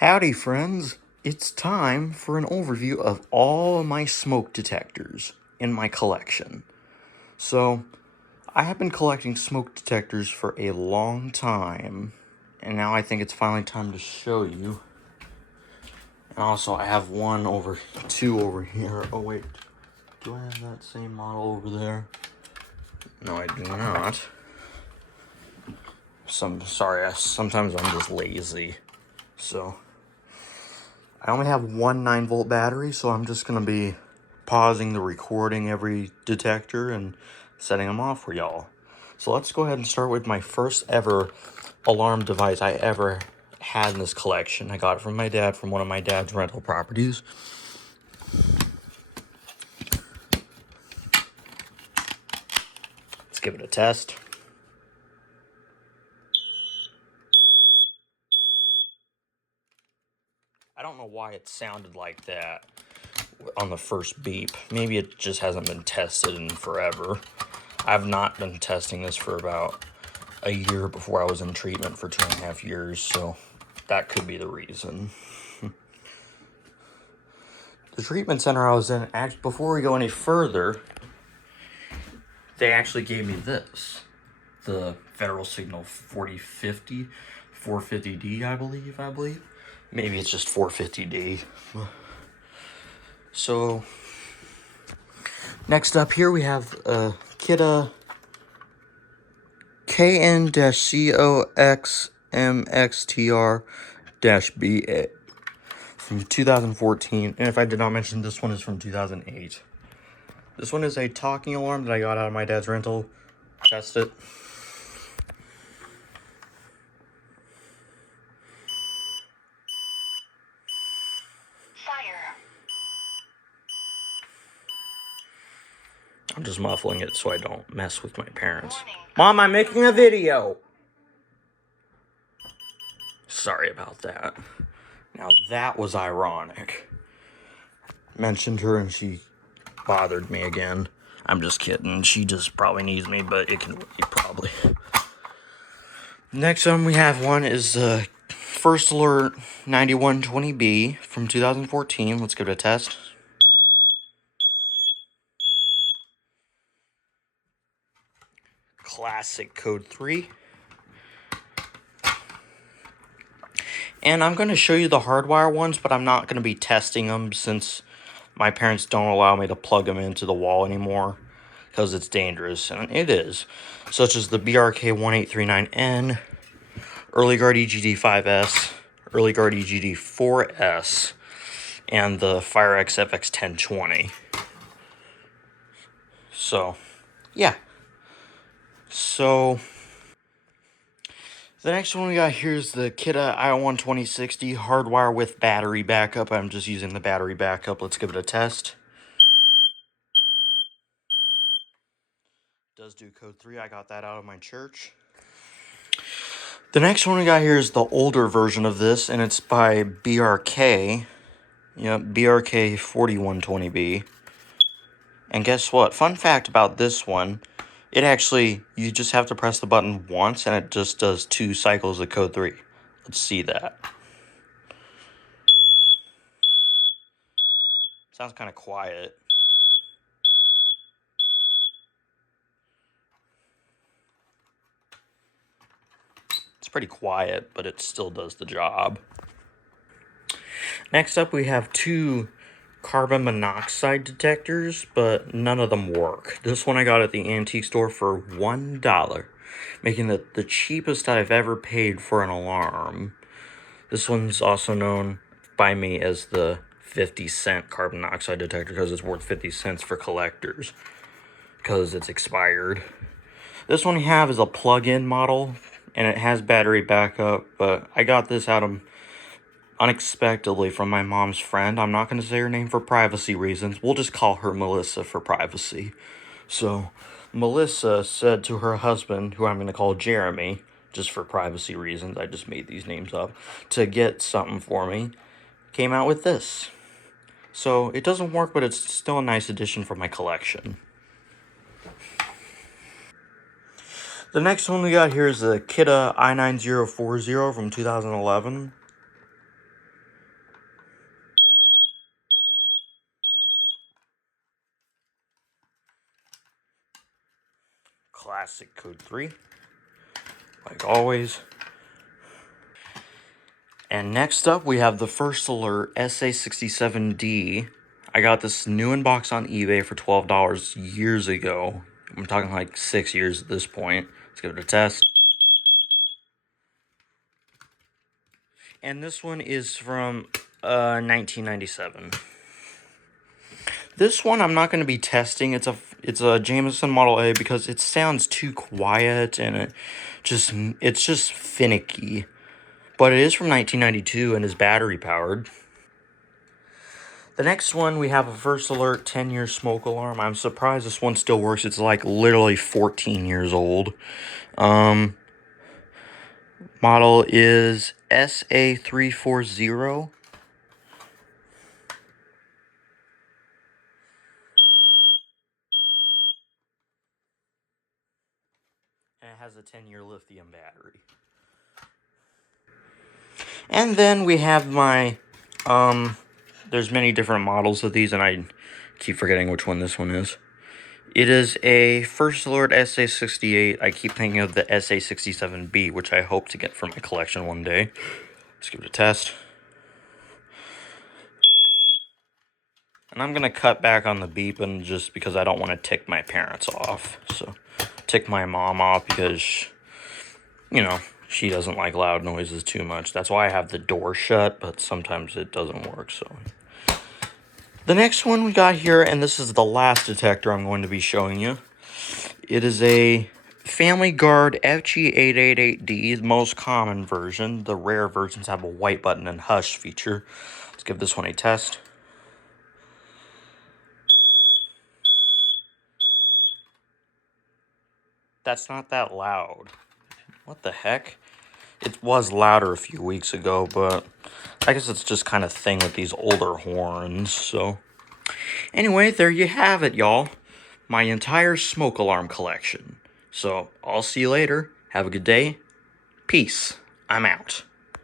Howdy friends, it's time for an overview of all of my smoke detectors in my collection. So, I have been collecting smoke detectors for a long time, and now I think it's finally time to show you. And also I have two over here. Oh wait, do I have that same model over there? No, I do not. Sometimes I'm just lazy. So, I only have one 9-volt battery, so I'm just going to be pausing the recording every detector and setting them off for y'all. So let's go ahead and start with my first ever alarm device I ever had in this collection. I got it from my dad from one of my dad's rental properties. Let's give it a test. I don't know why it sounded like that on the first beep. Maybe it just hasn't been tested in forever. I've not been testing this for about a year before I was in treatment for 2.5 years, so that could be the reason. The treatment center I was in, before we go any further, they actually gave me this. The Federal Signal 4050, 450D, I believe. Maybe it's just 450D. So, next up here we have Kidde KN-COXMXTR-BA from 2014. And if I did not mention, this one is from 2008. This one is a talking alarm that I got out of my dad's rental. Test it. Fire. I'm just muffling it so I don't mess with my parents. Warning. Mom, I'm making a video! Sorry about that. Now that was ironic. Mentioned her and she bothered me again. I'm just kidding. She just probably needs me, but it can wait probably. Next one we have one is First Alert 9120B from 2014. Let's give it a test. Classic Code 3. And I'm going to show you the hardwire ones, but I'm not going to be testing them since my parents don't allow me to plug them into the wall anymore because it's dangerous, and it is. Such as the BRK1839N, Early Guard EGD5S, Early Guard EGD4S, and the FireX FX1020. So, yeah. So, the next one we got here is the Kidde IO12060 hardwire with battery backup. I'm just using the battery backup. Let's give it a test. It does do code 3. I got that out of my church. The next one we got here is the older version of this, and it's by BRK. Yep, BRK 4120B. And guess what? Fun fact about this one, it actually, you just have to press the button once, and it just does 2 cycles of code 3. Let's see that. Sounds kind of quiet. It's pretty quiet, but it still does the job. Next up, we have 2 carbon monoxide detectors, but none of them work. This one I got at the antique store for $1, making it the cheapest I've ever paid for an alarm. This one's also known by me as the 50-cent carbon monoxide detector because it's worth 50 cents for collectors because it's expired. This one we have is a plug-in model, and it has battery backup, but I got this out of unexpectedly from my mom's friend. I'm not going to say her name for privacy reasons. We'll just call her Melissa for privacy. So, Melissa said to her husband, who I'm going to call Jeremy, just for privacy reasons, I just made these names up, to get something for me, came out with this. So, it doesn't work, but it's still a nice addition for my collection. The next one we got here is the Kidde I9040 from 2011. classic code 3, like always. And next up, we have the First Alert SA67D. I got this new in box on eBay for $12 years ago. I'm talking like 6 years at this point. Let's give it a test. And this one is from 1997. This one I'm not going to be testing. It's a Jameson Model A because it sounds too quiet and it's just finicky. But it is from 1992 and is battery powered. The next one, we have a First Alert 10-year smoke alarm. I'm surprised this one still works. It's like literally 14 years old. Model is SA340. And it has a 10-year lithium battery. And then we have my, there's many different models of these, and I keep forgetting which one this one is. It is a First Alert SA68. I keep thinking of the SA67B, which I hope to get for my collection one day. Let's give it a test. And I'm going to cut back on the beeping just because I don't want to tick my parents off. So, tick my mom off because, you know, she doesn't like loud noises too much. That's why I have the door shut, but sometimes it doesn't work, so. The next one we got here, and this is the last detector I'm going to be showing you. It is a Family Guard FG888D, the most common version. The rare versions have a white button and hush feature. Let's give this one a test. That's not that loud. What the heck? It was louder a few weeks ago, but I guess it's just kind of thing with these older horns, so. Anyway, there you have it, y'all. My entire smoke alarm collection. So, I'll see you later. Have a good day. Peace. I'm out.